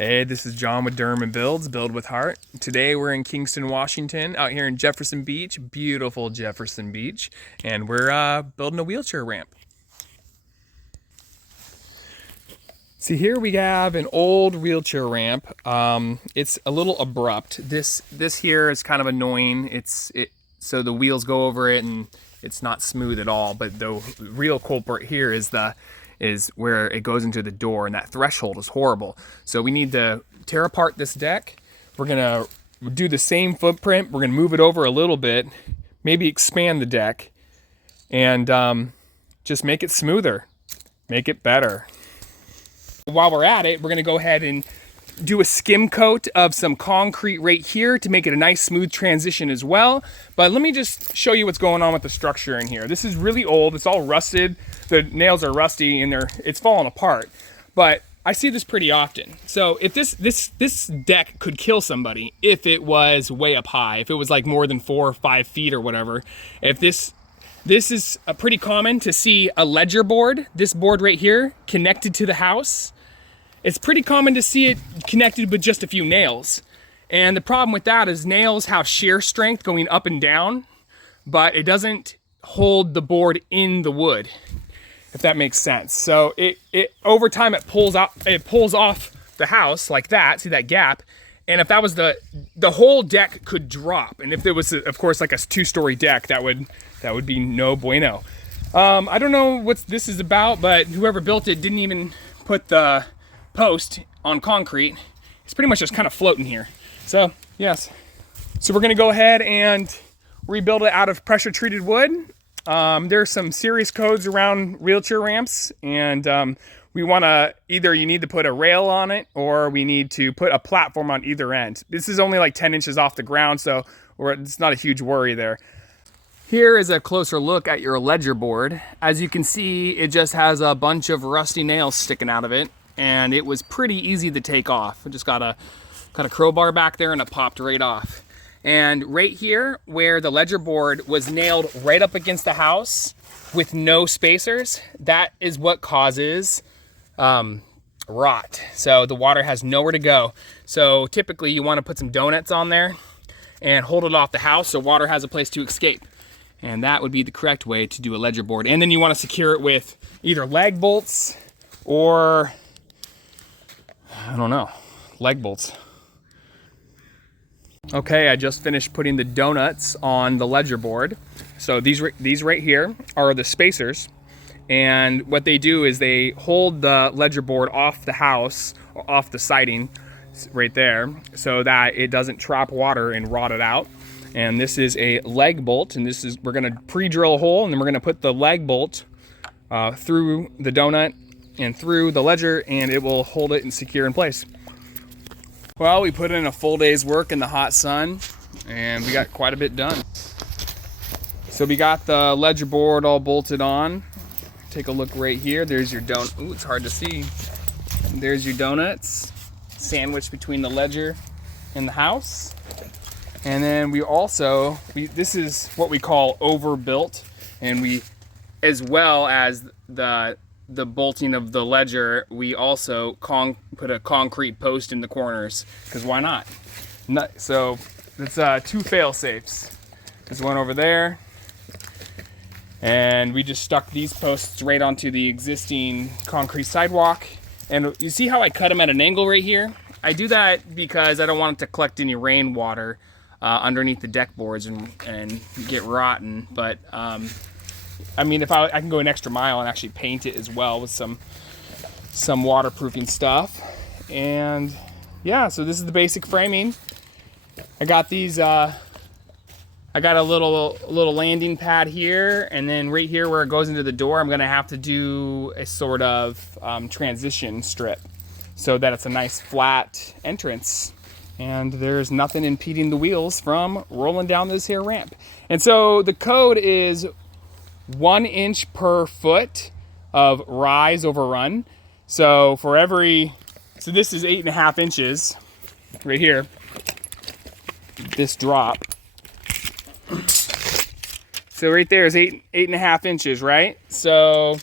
Hey, this is John with Durham Builds, Build with Heart. Today we're in Kingston, Washington, out here in Jefferson Beach, beautiful Jefferson Beach, and we're building a wheelchair ramp. See, here we have an old wheelchair ramp. It's a little abrupt. This here is kind of annoying. So the wheels go over it and it's not smooth at all. But the real culprit here is where it goes into the door, and that threshold is horrible. So we need to tear apart this deck. We're gonna do the same footprint. We're gonna move it over a little bit, maybe expand the deck, and just make it smoother, make it better. While we're at it, we're gonna go ahead and do a skim coat of some concrete right here to make it a nice smooth transition as well. But let me just show you what's going on with the structure in here. This is really old, it's all rusted. The nails are rusty and it's falling apart. But I see this pretty often. So if this deck could kill somebody if it was way up high, if it was like more than 4 or 5 feet or whatever. If this is pretty common to see a ledger board, this board right here, connected to the house. It's pretty common to see it connected with just a few nails. And the problem with that is nails have shear strength going up and down, but it doesn't hold the board in the wood, if that makes sense. So it over time it pulls off the house like that. See that gap? And if that was the whole deck could drop. And if there was, of course, like a 2-story deck, that would be no bueno. I don't know what this is about, but whoever built it didn't even put the post on concrete. It's pretty much just kind of floating here. So yes, so we're gonna go ahead and rebuild it out of pressure treated wood. There's some serious codes around wheelchair ramps, and we want to you need to put a rail on it, or we need to put a platform on either end. This is only like 10 inches off the ground, so it's not a huge worry there. Here is a closer look at your ledger board. As you can see, it just has a bunch of rusty nails sticking out of it, and it was pretty easy to take off. I just got a crowbar back there and it popped right off. And right here where the ledger board was nailed right up against the house with no spacers, that is what causes rot. So the water has nowhere to go. So typically you want to put some donuts on there and hold it off the house so water has a place to escape. And that would be the correct way to do a ledger board. And then you want to secure it with either lag bolts or, I don't know, leg bolts. Okay, I just finished putting the donuts on the ledger board. So these right here are the spacers. And what they do is they hold the ledger board off the house, off the siding right there, so that it doesn't trap water and rot it out. And this is a leg bolt, and we're gonna pre-drill a hole, and then we're gonna put the leg bolt through the donut and through the ledger, and it will hold it and secure in place. Well, we put in a full day's work in the hot sun, and we got quite a bit done. So we got the ledger board all bolted on. Take a look right here. There's your donut. Ooh, it's hard to see. There's your donuts, sandwiched between the ledger and the house. And then this is what we call overbuilt, and we, as well as the bolting of the ledger, we also put a concrete post in the corners, because why not? So it's 2 fail safes. There's one over there, and we just stuck these posts right onto the existing concrete sidewalk. And you see how I cut them at an angle right here? I do that because I don't want it to collect any rainwater underneath the deck boards and get rotten. But I mean, if I can go an extra mile and actually paint it as well with some waterproofing stuff. And yeah, so this is the basic framing. I got these, I got a little landing pad here, and then right here where it goes into the door, I'm gonna have to do a sort of transition strip so that it's a nice flat entrance. And there's nothing impeding the wheels from rolling down this here ramp. And so the code is 1 inch per foot of rise over run. So so this is 8.5 inches right here, this drop. So right there is 8.5 inches, right? So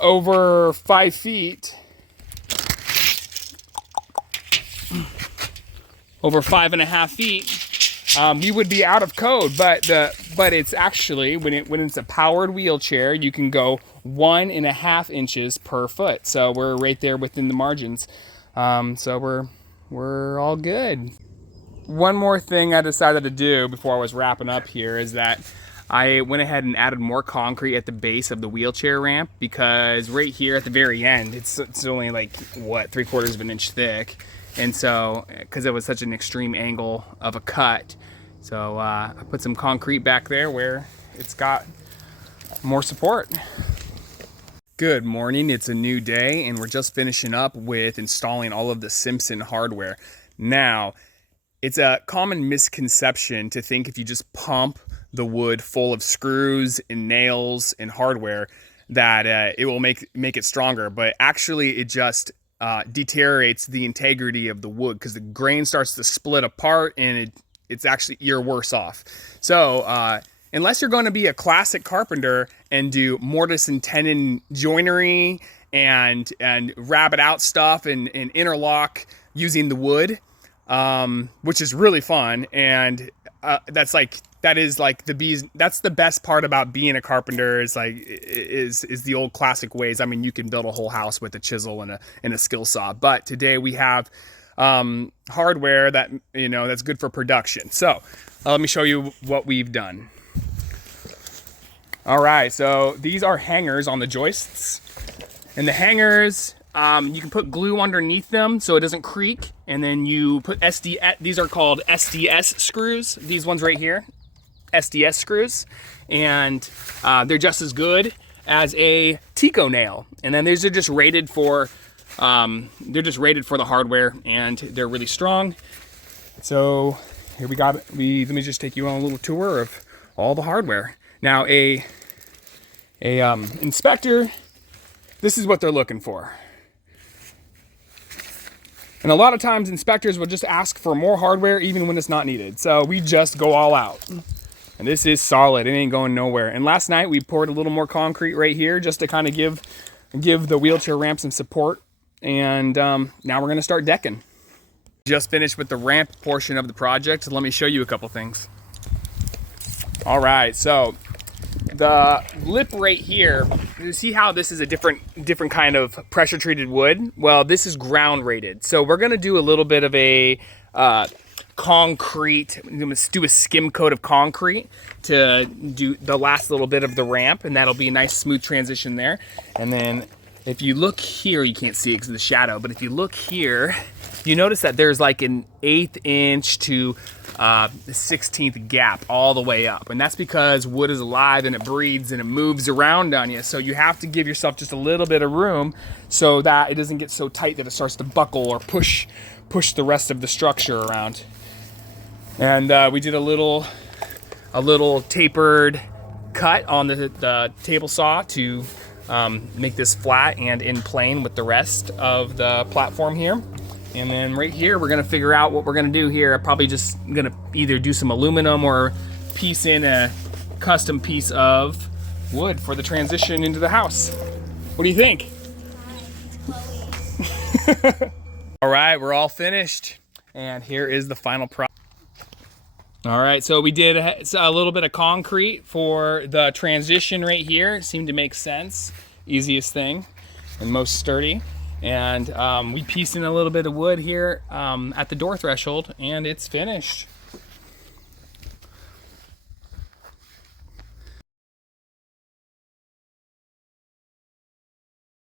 over 5 feet, over 5.5 feet, we would be out of code. But it's actually, when it's a powered wheelchair, you can go 1.5 inches per foot. So we're right there within the margins. So we're all good. One more thing I decided to do before I was wrapping up here is that I went ahead and added more concrete at the base of the wheelchair ramp, because right here at the very end, it's only like, what, 3/4 of an inch thick. And so, because it was such an extreme angle of a cut, so I put some concrete back there where it's got more support. Good morning, it's a new day, and we're just finishing up with installing all of the Simpson hardware. Now, it's a common misconception to think if you just pump the wood full of screws and nails and hardware that it will make it stronger, but actually it just deteriorates the integrity of the wood, because the grain starts to split apart, and it's actually, you're worse off. So unless you're going to be a classic carpenter and do mortise and tenon joinery and rabbet out stuff and interlock using the wood, which is really fun, and that's the best part about being a carpenter, is the old classic ways. I mean, you can build a whole house with a chisel and a skill saw, but today we have hardware that, that's good for production. So let me show you what we've done. All right, so these are hangers on the joists, and the hangers, you can put glue underneath them so it doesn't creak, and then you put these are called SDS screws, these ones right here, SDS screws, and they're just as good as a Tico nail. And then these are just rated for the hardware, and they're really strong. So here let me just take you on a little tour of all the hardware. Now a inspector, this is what they're looking for. And a lot of times inspectors will just ask for more hardware even when it's not needed. So we just go all out. And this is solid, it ain't going nowhere. And last night we poured a little more concrete right here just to kind of give the wheelchair ramp some support. And now we're gonna start decking. Just finished with the ramp portion of the project, so let me show you a couple things. All right, so the lip right here, you see how this is a different kind of pressure treated wood? Well, this is ground rated. So we're gonna do a little bit of a concrete, I'm gonna do a skim coat of concrete to do the last little bit of the ramp, and that'll be a nice smooth transition there. And then if you look here, you can't see it because of the shadow, but if you look here, you notice that there's like an 1/8 inch to 1/16 gap all the way up. And that's because wood is alive and it breathes and it moves around on you. So you have to give yourself just a little bit of room so that it doesn't get so tight that it starts to buckle or push the rest of the structure around. And we did a little tapered cut on the table saw to make this flat and in plane with the rest of the platform here. And then right here, we're gonna figure out what we're gonna do here. I'm probably just gonna either do some aluminum or piece in a custom piece of wood for the transition into the house. What do you think? All right, we're all finished. And here is the final product. All right, so we did a little bit of concrete for the transition right here. It seemed to make sense. Easiest thing and most sturdy. And we pieced in a little bit of wood here at the door threshold, and it's finished.